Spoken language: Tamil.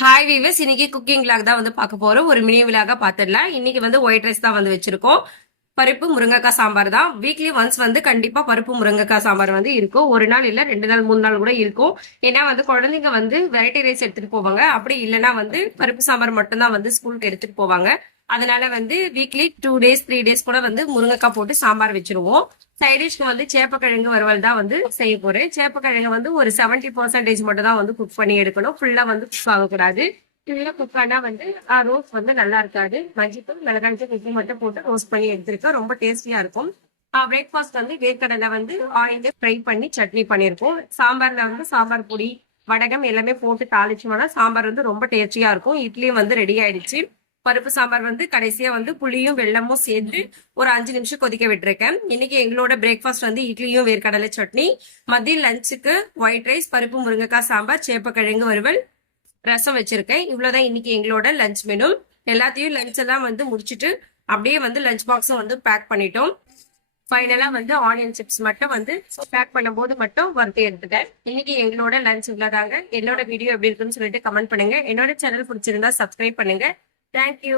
ஹாய் வீவர்ஸ், இன்னைக்கு குக்கிங் விளாக் தான் வந்து பார்க்க போறோம். ஒரு மினி விளாக பார்த்துடலாம். இன்னைக்கு வந்து ஒயிட் ரைஸ் தான் வந்து வச்சிருக்கோம். பருப்பு முருங்கைக்காய் சாம்பார் தான். வீக்லி ஒன்ஸ் வந்து கண்டிப்பா பருப்பு முருங்கைக்காய் சாம்பார் வந்து இருக்கும். ஒரு நாள் இல்ல 2 நாள் 3 நாள் கூட இருக்கும். ஏன்னா வந்து குழந்தைங்க வந்து வெரைட்டி ரைஸ் எடுத்துட்டு போவாங்க. அப்படி இல்லைன்னா வந்து பருப்பு சாம்பார் மட்டும் தான் வந்து ஸ்கூலுக்கு எடுத்துட்டு போவாங்க. அதனால வந்து வீக்லி 2 days 3 days கூட வந்து முருங்கைக்காய் போட்டு சாம்பார் வச்சிருவோம். சைடிஷ்க்கு வந்து சேப்பக்கிழங்கு வறுவல் தான் வந்து செய்ய போறேன். சேப்பக்கிழங்கு வந்து ஒரு 70% மட்டும் தான் வந்து குக் பண்ணி எடுக்கணும். ஃபுல்லா வந்து குக் ஆகக்கூடாது. ஃபுல்லா குக் ஆனா வந்து ரோஸ்ட் வந்து நல்லா இருக்காது. மஞ்சள் மிளகாய்த்தூள் உப்பு மட்டும் போட்டு ரோஸ்ட் பண்ணி எடுத்திருக்கேன். ரொம்ப டேஸ்டியா இருக்கும். பிரேக்ஃபாஸ்ட் வந்து வேர்க்கடலை வந்து ஆயில ஃப்ரை பண்ணி சட்னி பண்ணியிருக்கோம். சாம்பார்ல வந்து சாம்பார் பொடி வடகம் எல்லாமே போட்டு தாளிச்சோம்னா சாம்பார் வந்து ரொம்ப டேஸ்டியா இருக்கும். இட்லியும் வந்து ரெடி ஆயிடுச்சு. பருப்பு சாம்பார் வந்து கடைசியா வந்து புளியும் வெல்லமும் சேர்த்து ஒரு 5 நிமிஷம் கொதிக்க விட்டுருக்கேன். இன்னைக்கு எங்களோட பிரேக்ஃபாஸ்ட் வந்து இட்லியும் வேர்க்கடலை சட்னி. மதிய லஞ்சுக்கு ஒயிட் ரைஸ், பருப்பு முருங்கைக்காய் சாம்பார், சேப்பக்கிழங்கு வறுவல், ரசம் வச்சிருக்கேன். இவ்வளவுதான் இன்னைக்கு எங்களோட லஞ்ச் மெனு. எல்லாத்தையும் லஞ்ச் எல்லாம் வந்து முடிச்சுட்டு அப்படியே வந்து லஞ்ச் பாக்ஸும் வந்து பேக் பண்ணிட்டோம். ஃபைனலா வந்து ஆனியன் சிப்ஸ் மட்டும் வந்து பேக் பண்ணும்போது மட்டும் வறுத்து எடுத்துட்டேன். இன்னைக்கு எங்களோட லஞ்ச் இவ்வளவுதாங்க. என்னோட வீடியோ எப்படி இருக்குன்னு சொல்லிட்டு கமெண்ட் பண்ணுங்க. என்னோட சேனல் பிடிச்சிருந்தா சப்ஸ்கிரைப் பண்ணுங்க. தேங்க்யூ.